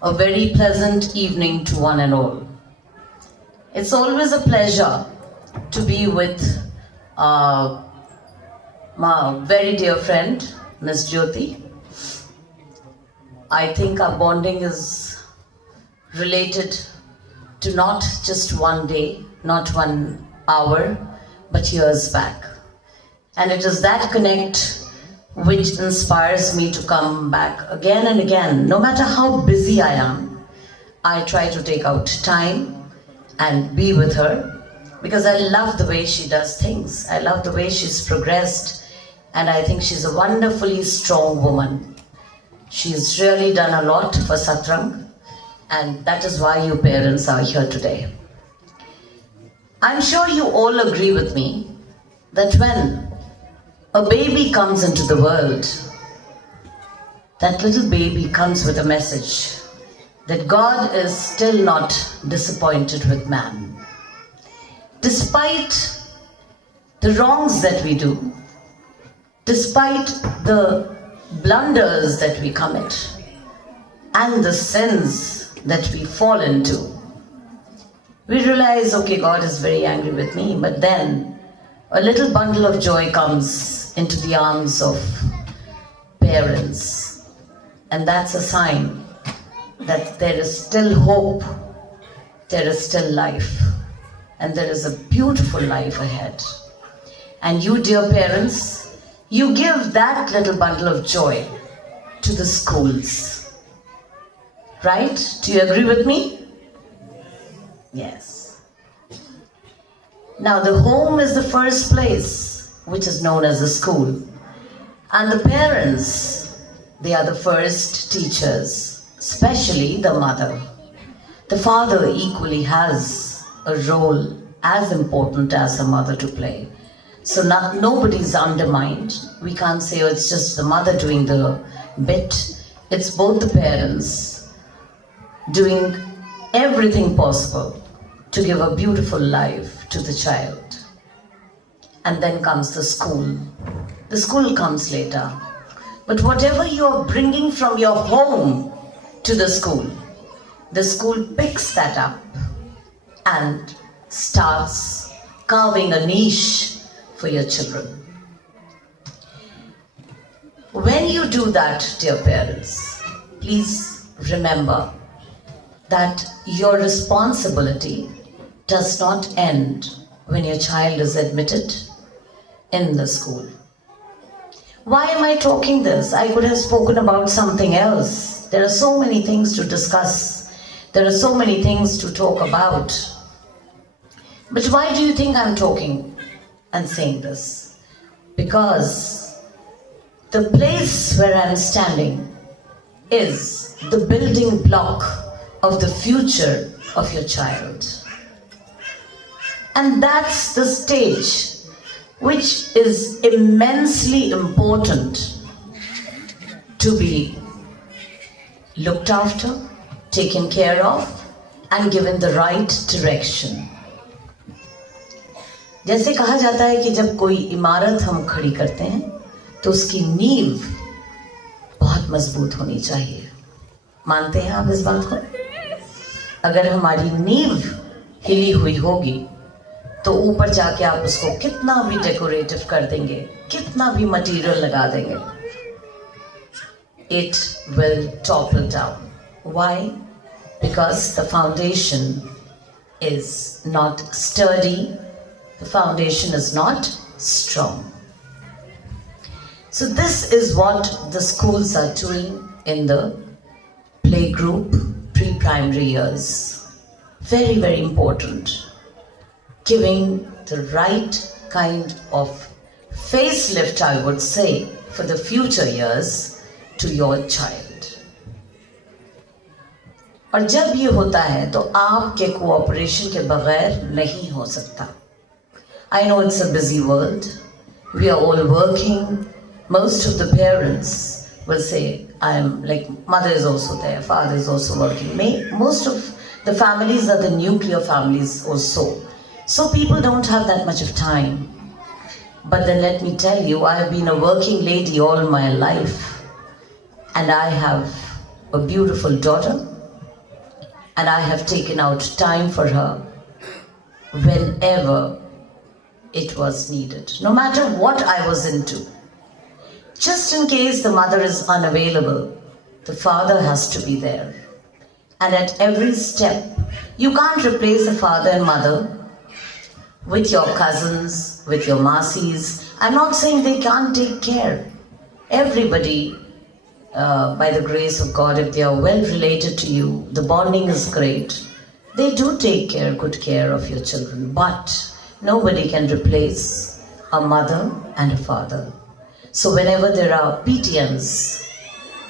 A very pleasant evening to one and all. It's always a pleasure to be with my very dear friend, Miss Jyoti. I think our bonding is related to not just one day, not 1 hour, but years back. And it is that connect which inspires me to come back again and again. No matter how busy I am, I try to take out time and be with her because I love the way she does things. I love the way she's progressed, and I think she's a wonderfully strong woman. She's really done a lot for Satrang, and that is why you parents are here today. I'm sure you all agree with me that when a baby comes into the world, that little baby comes with a message that God is still not disappointed with man. Despite the wrongs that we do, despite the blunders that we commit, and the sins that we fall into, we realize, okay, God is very angry with me, but then a little bundle of joy comes into the arms of parents. And that's a sign that there is still hope, there is still life, and there is a beautiful life ahead. And you, dear parents, you give that little bundle of joy to the schools. Right? Do you agree with me? Yes. Now, the home is the first place which is known as the school. And the parents, they are the first teachers, especially the mother. The father equally has a role as important as a mother to play. So nobody's undermined. We can't say, oh, it's just the mother doing the bit. It's both the parents doing everything possible to give a beautiful life to the child. And then comes the school. The school comes later. But whatever you are bringing from your home to the school picks that up and starts carving a niche for your children. When you do that, dear parents, please remember that your responsibility does not end when your child is admitted in the school. Why am I talking this? I could have spoken about something else. There are so many things to discuss. There are so many things to talk about. But why do you think I'm talking and saying this? Because the place where I'm standing is the building block of the future of your child. And that's the stage which is immensely important to be looked after, taken care of, and given the right direction. जैसे कहा जाता है कि जब कोई इमारत हम खड़ी करते हैं तो उसकी नींव बहुत मजबूत होनी चाहिए. मानते हैं आप इस बात को? अगर हमारी नींव हिली हुई होगी तो ऊपर जाके आप उसको कितना भी डेकोरेटिव कर देंगे, कितना भी मटेरियल लगा देंगे, it will topple down. Why? Because the foundation is not sturdy, the foundation is not strong. So this is what the schools are doing in the playgroup, pre-primary years. Very, very important. Giving the right kind of facelift, I would say, for the future years to your child. और जब ये होता है तो आपके cooperation के बगैर नहीं हो सकता. I know it's a busy world. We are all working. Most of the parents will say, I'm like, mother is also there, father is also working. Most of the families are the nuclear families also. So people don't have that much of time. But then let me tell you, I have been a working lady all my life. And I have a beautiful daughter and I have taken out time for her whenever it was needed, no matter what I was into. Just in case the mother is unavailable, the father has to be there. And at every step, you can't replace a father and mother with your cousins, with your masis. I'm not saying they can't take care. Everybody, by the grace of God, if they are well related to you, the bonding is great. They do take good care of your children, but nobody can replace a mother and a father. So whenever there are PTMs,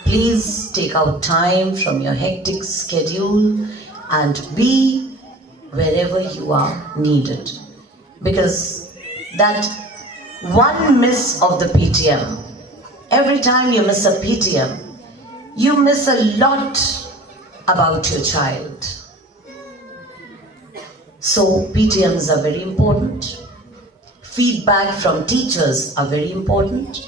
please take out time from your hectic schedule and be wherever you are needed. Because that one miss of the PTM, every time you miss a PTM, you miss a lot about your child. So PTMs are very important. Feedback from teachers are very important.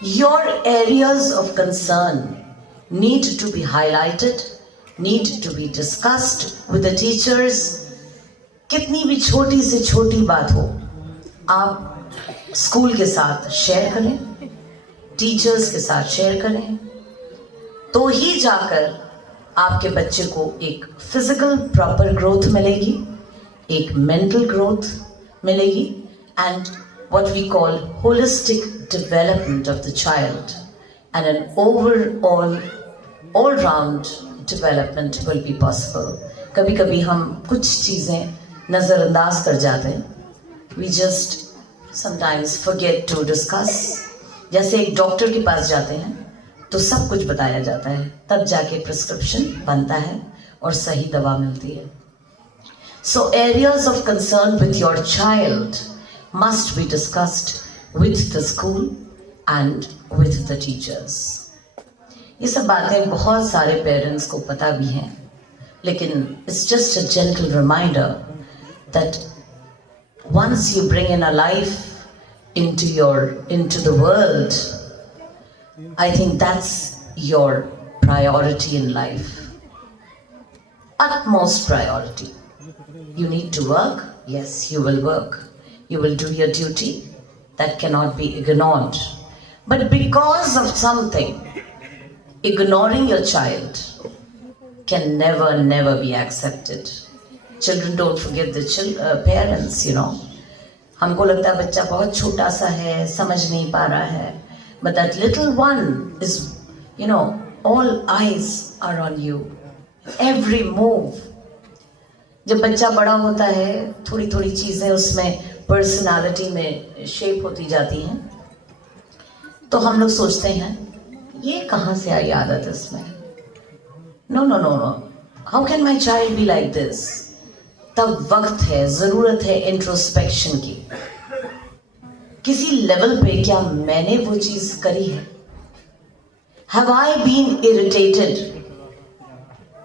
Your areas of concern need to be highlighted, need to be discussed with the teachers. कितनी भी छोटी से छोटी बात हो, आप school के साथ शेयर करें, टीचर्स के साथ शेयर करें, तो ही जाकर आपके बच्चे को एक फिजिकल प्रॉपर ग्रोथ मिलेगी, एक मेंटल ग्रोथ मिलेगी, and what we call holistic development of the child, and an overall all-round development will be possible. कभी-कभी हम कुछ चीजें नजरअंदाज कर जाते हैं. We just sometimes forget to discuss. जैसे एक डॉक्टर के पास जाते हैं तो सब कुछ बताया जाता है, तब जाके प्रिस्क्रिप्शन बनता है और सही दवा मिलती है. So areas of concern with your child must be discussed with the school and with the teachers. ये सब बातें बहुत सारे पेरेंट्स को पता भी हैं, लेकिन it's just a gentle reminder that once you bring in a life into the world, I think that's your priority in life. Utmost priority. You need to work. Yes, you will work. You will do your duty. That cannot be ignored. But because of something, ignoring your child can never be accepted. Children don't forget the parents, you know. हमको लगता है बच्चा बहुत छोटा सा है, समझ नहीं पा रहा है. But that little one is, you know, all eyes are on you. Every move. जब बच्चा बड़ा होता है, थोड़ी थोड़ी चीजें उसमें पर्सनालिटी में शेप होती जाती हैं, तो हम लोग सोचते हैं ये कहाँ से आई आदत इसमें. No. How can my child be like this? तब वक्त है, जरूरत है इंट्रोस्पेक्शन की. किसी लेवल पे क्या मैंने वो चीज करी है? Have I been irritated?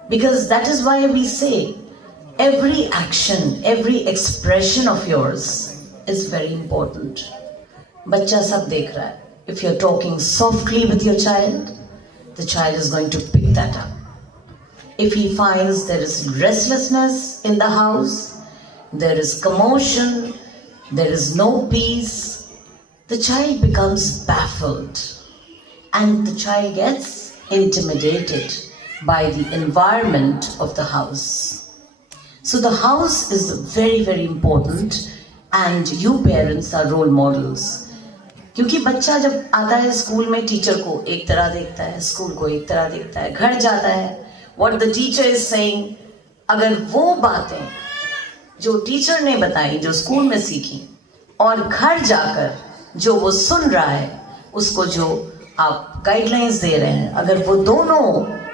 Because that is why we say every action, every expression of yours is very important. बच्चा सब देख रहा है. If you're talking softly with your child, the child is going to pick that up. If he finds there is restlessness in the house, there is commotion, there is no peace, the child becomes baffled and the child gets intimidated by the environment of the house. So the house is very important and you parents are role models. क्योंकि बच्चा जब आता है school में teacher को एक तरह देखता है, स्कूल को एक तरह देखता है, घर जाता है what the teacher is saying, अगर वो बातें जो टीचर ने बताई, जो स्कूल में सीखी, और घर जाकर जो वो सुन रहा है, उसको जो आप गाइडलाइंस दे रहे हैं, अगर वो दोनों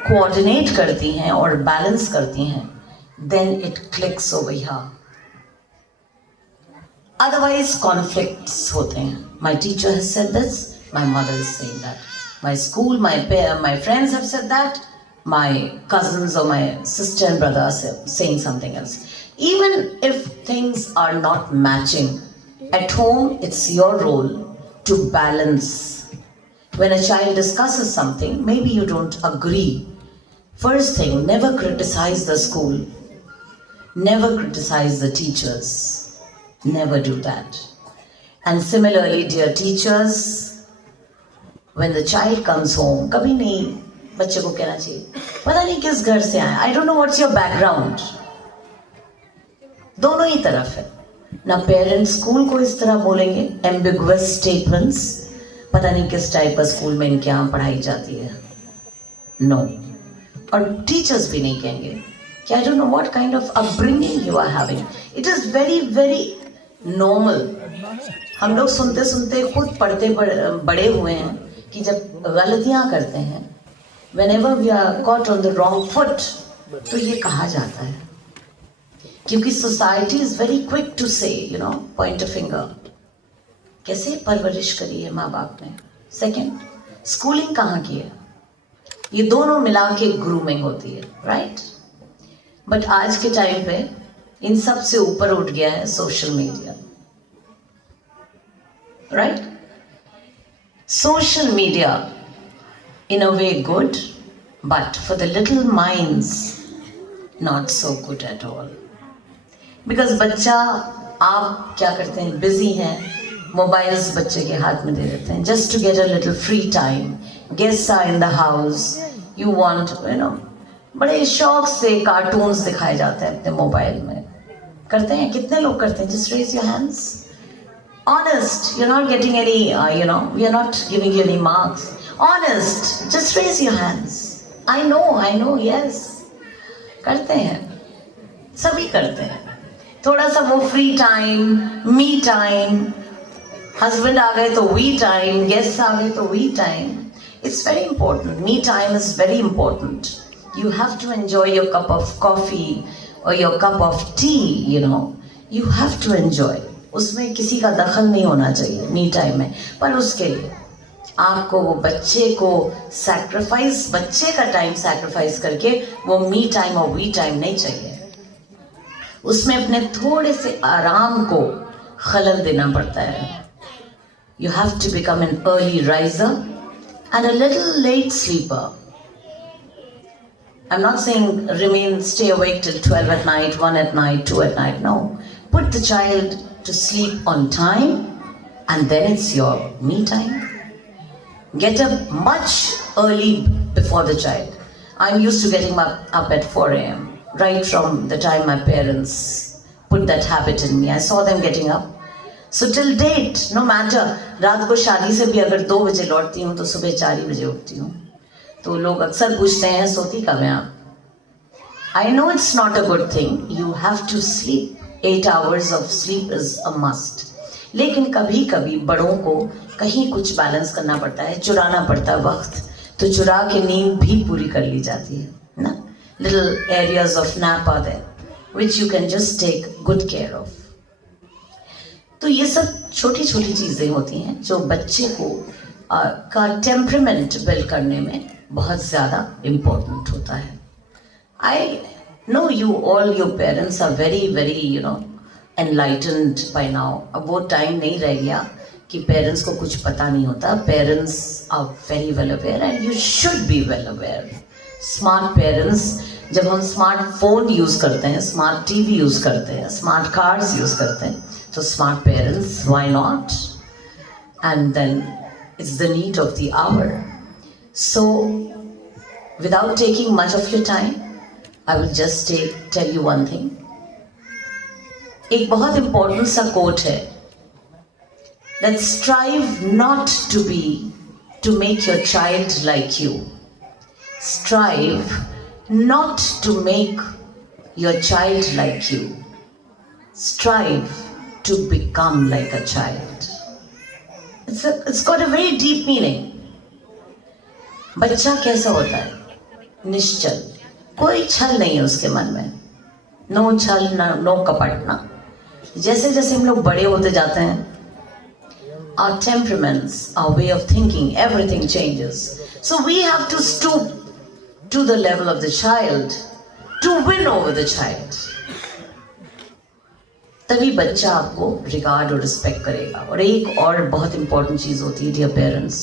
कोऑर्डिनेट करती हैं और बैलेंस करती हैं, then it clicks over here. Otherwise conflicts होते हैं. My teacher has said this, my mother is saying that. My school, my friends have said that, my cousins or my sister and brother are saying something else. Even if things are not matching, at home it's your role to balance. When a child discusses something, maybe you don't agree. First thing, never criticize the school, never criticize the teachers, never do that. And similarly, dear teachers, when the child comes home, कभी नहीं बच्चे को कहना चाहिए पता नहीं किस घर से आए, I don't know what's your background. दोनों ही तरफ है ना. पेरेंट्स स्कूल को इस तरह बोलेंगे, एम्बिगुअस स्टेटमेंट्स, पता नहीं किस टाइप का स्कूल में इनके यहाँ पढ़ाई जाती है, नो. और टीचर्स भी नहीं कहेंगे कि I don't know what kind of upbringing you are having. It is very very normal. हम लोग सुनते सुनते खुद पढ़ते बड़े हुए हैं कि जब गलतियां करते हैं, whenever we are caught on the wrong foot, तो ये कहा जाता है. क्योंकि society is very quick to say, you know, point a finger. कैसे परवरिश करी है माँ बाप ने. सेकेंड, स्कूलिंग कहाँ की है. ये दोनों मिला के ग्रूमिंग होती है, राइट. बट आज के टाइम पे इन सब से ऊपर उठ गया है social media, right. Social media in a way good, but for the little minds not so good at all. Because बच्चा, आप क्या करते हैं, बिजी हैं, मोबाइल्स बच्चे के हाथ में दे देते हैं just to get a little free time. Guests are in the house, you want, you know, बड़े शौक से कार्टून्स दिखाए जाते हैं अपने मोबाइल में. करते हैं, कितने लोग करते हैं? Just raise your hands. Honest, you're not getting any, you know, we are not giving you any marks. Honest, just raise your hands. I know, yes. करते हैं, सभी करते हैं. थोड़ा सा वो free time, me time, husband आ गए तो वी टाइम, गेस्ट आ गए तो we time. It's very important. Me time is very important. You have to enjoy your cup of coffee or your cup of tea, you know. You have to enjoy. उसमें किसी का दखल नहीं होना चाहिए मी टाइम में. पर उसके लिए आपको वो बच्चे को सैक्रिफाइस, बच्चे का टाइम सैक्रिफाइस करके वो मी टाइम और वी टाइम नहीं चाहिए. उसमें अपने थोड़े से आराम को खलल देना पड़ता है. You have to become an early riser and a little late sleeper. I'm not saying stay awake till 12 at night, 1 at night, 2 at night. No. Put the child to sleep on time and then it's your me time. Get up much early before the child. I'm used to getting up at 4 a.m. right from the time my parents put that habit in me. I saw them getting up. So till date, no matter, रात को शादी से भी अगर 2 बजे लौटती हूँ तो सुबह 4 बजे उठती हूँ. तो लोग अक्सर पूछते हैं सोती कब हैं आप. I know it's not a good thing. You have to sleep. 8 hours of sleep is a must. लेकिन कभी कभी बड़ों को कहीं कुछ बैलेंस करना पड़ता है, चुराना पड़ता है वक्त. तो चुरा के नींद भी पूरी कर ली जाती है ना. Little areas of nap are there, which you can just take good care of. तो ये सब छोटी छोटी चीज़ें होती हैं जो बच्चे को का टेम्परामेंट बिल्ड करने में बहुत ज़्यादा इम्पोर्टेंट होता है. I know you all your parents are very very you know enlightened by now. अब वो टाइम नहीं रह गया कि पेरेंट्स को कुछ पता नहीं होता. Parents are very well aware and you should be well aware. Smart parents, जब हम स्मार्ट फोन यूज़ करते हैं, स्मार्ट टीवी यूज़ करते हैं, स्मार्ट कार्स यूज़ करते हैं, so smart parents, why not? And then it's the need of the hour. So without taking much of your time, I will just tell you one thing. एक बहुत important सा quote है that strive not to make your child like you. Strive not to make your child like you. Strive to become like a child. It's got a very deep meaning. बच्चा कैसा होता है? निश्चल, कोई छल नहीं है उसके मन में. नो छल, नो कपट ना. जैसे जैसे हम लोग बड़े होते जाते हैं, our temperaments, our way of thinking, everything changes. So we have to stoop to the level of the child to win over the child. तभी बच्चा आपको रिगार्ड और रिस्पेक्ट करेगा. और एक और बहुत इंपॉर्टेंट चीज़ होती है डियर पेरेंट्स,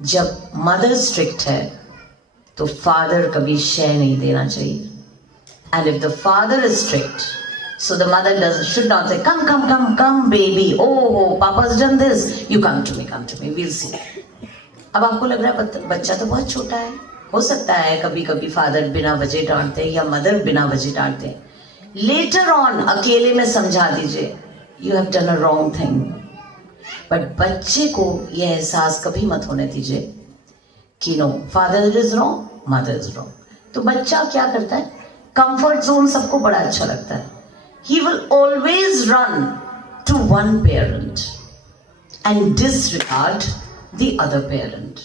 जब मदर स्ट्रिक्ट है तो फादर कभी शय नहीं देना चाहिए. And if the father is strict, so the mother should not say, come baby, oh papa's done this, you come to me, we'll see. अब आपको लग रहा है बच्चा तो बहुत छोटा है, हो सकता है कभी कभी फादर बिना वजह डांटते या मदर बिना वजह डांटते. लेटर ऑन अकेले में समझा दीजिए, you have done a wrong thing. But बच्चे को यह एहसास कभी मत होने दीजिए कि no father is wrong, mother is wrong. तो बच्चा क्या करता है, कंफर्ट जोन सबको बड़ा अच्छा लगता है. He will always run to one parent and disregard the other parent.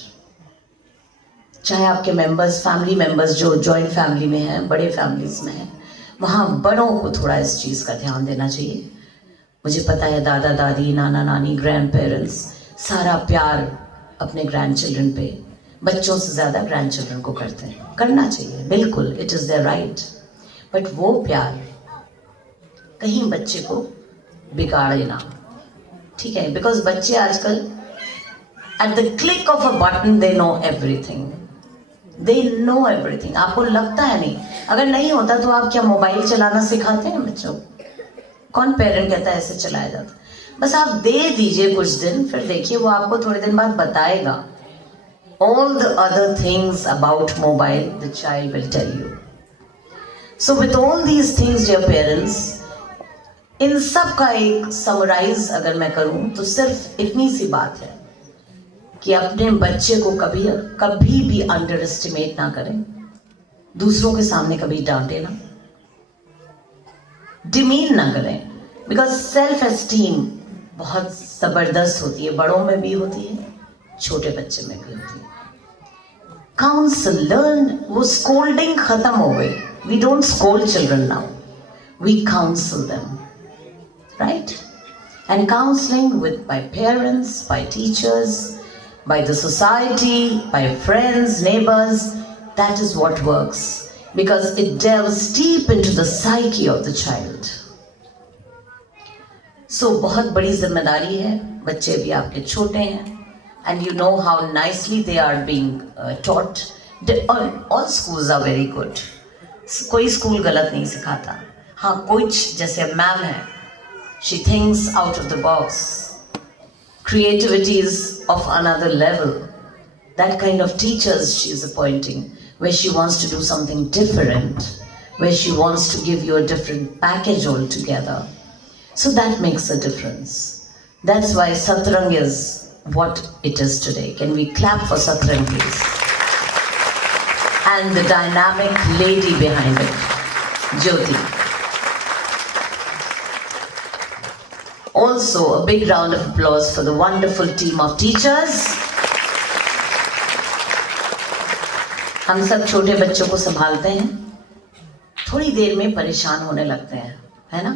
चाहे आपके मेंबर्स, फैमिली मेंबर्स जो जॉइंट फैमिली में हैं, बड़े फैमिलीज में हैं, वहाँ बड़ों को थोड़ा इस चीज़ का ध्यान देना चाहिए. मुझे पता है दादा दादी, नाना नानी, ग्रैंड पेरेंट्स सारा प्यार अपने ग्रैंड चिल्ड्रन पे बच्चों से ज़्यादा ग्रैंड चिल्ड्रन को करते हैं. करना चाहिए, बिल्कुल, it is their right. But वो प्यार कहीं बच्चे को बिगाड़े ना. ठीक है, बिकॉज बच्चे आजकल at the click of a button they know everything. They know everything. आपको लगता है नहीं, अगर नहीं होता तो आप क्या मोबाइल चलाना सिखाते हैं बच्चों? कौन पेरेंट कहता है ऐसे चलाया जाता? बस आप दे दीजिए कुछ दिन, फिर देखिए वो आपको थोड़े दिन बाद बताएगा. All the other things about mobile, the child will tell you. So with all these things, dear parents, इन सब का एक समराइज अगर मैं करूं तो सिर्फ इतनी सी बात है कि अपने बच्चे को कभी भी अंडर एस्टिमेट ना करें. दूसरों के सामने कभी डांटे ना, डिमीन ना करें. बिकॉज सेल्फ एस्टीम बहुत जबरदस्त होती है, बड़ों में भी होती है, छोटे बच्चे में भी होती है. Council, learn. वो स्कोल्डिंग खत्म हो गई. We don't scold children now, we counsel them, right? And counselling with by parents, by teachers, by the society, by friends, neighbors, that is what works, because it delves deep into the psyche of the child. So बहुत बड़ी जिम्मेदारी है. बच्चे भी आपके छोटे हैं, and you know how nicely they are being taught. All schools are very good. कोई स्कूल गलत नहीं सिखाता. हाँ, कुछ जैसे मैम है, she thinks out of the box. Creativity is of another level. That kind of teachers she is appointing, where she wants to do something different, where she wants to give you a different package altogether. So that makes a difference. That's why Satrang is what it is today. Can we clap for Satrang, please? And the dynamic lady behind it, Jyoti. Also, a big round of applause for the wonderful team of teachers. हम सब छोटे बच्चों को संभालते हैं, थोड़ी देर में परेशान होने लगते हैं, है ना?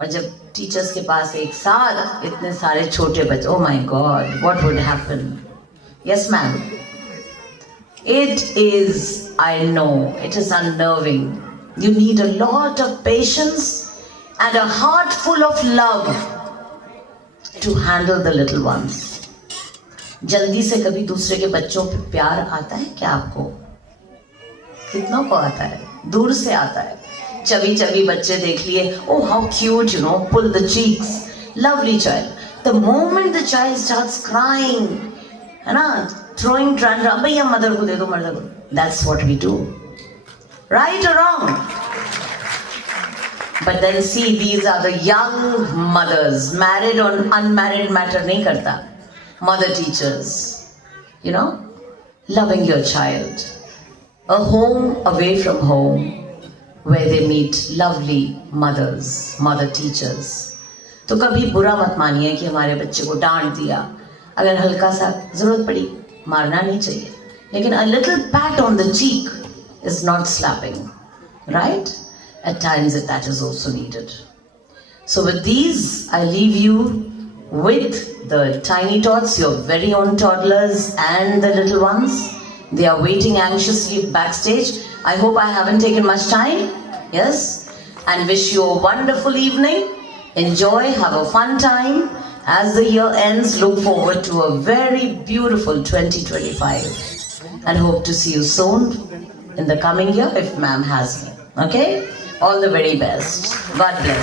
और जब टीचर्स के पास एक साथ इतने सारे छोटे बच्चे, oh my God, what would happen? Yes, ma'am. It is, I know, it is unnerving. You need a lot of patience and a heart full of love to handle the little ones. जल्दी से कभी दूसरे के बच्चों पे प्यार आता है क्या आपको? कितनों को आता है? दूर से आता है. चबी चबी बच्चे देख लिए, oh how cute, you know, pull the cheeks, lovely child. The moment the child starts crying, है ना, throwing tantrum, भैया मदर को दे दो, मदर को. That's what we do. Right or wrong? But then see, these are the young mothers, married or unmarried matter nahi karta. Mother teachers, you know, loving your child. A home away from home where they meet lovely mothers, mother teachers. तो कभी बुरा मत मानिए कि हमारे बच्चे को डांट दिया. अगर हल्का सा जरूरत पड़ी, मारना नहीं चाहिए. लेकिन a little pat on the cheek is not slapping, right? At times that is also needed. So with these, I leave you with the tiny tots, your very own toddlers and the little ones. They are waiting anxiously backstage. I hope I haven't taken much time. Yes? And wish you a wonderful evening. Enjoy, have a fun time. As the year ends, look forward to a very beautiful 2025. and hope to see you soon in the coming year if ma'am has me. Okay? All the very best. God bless.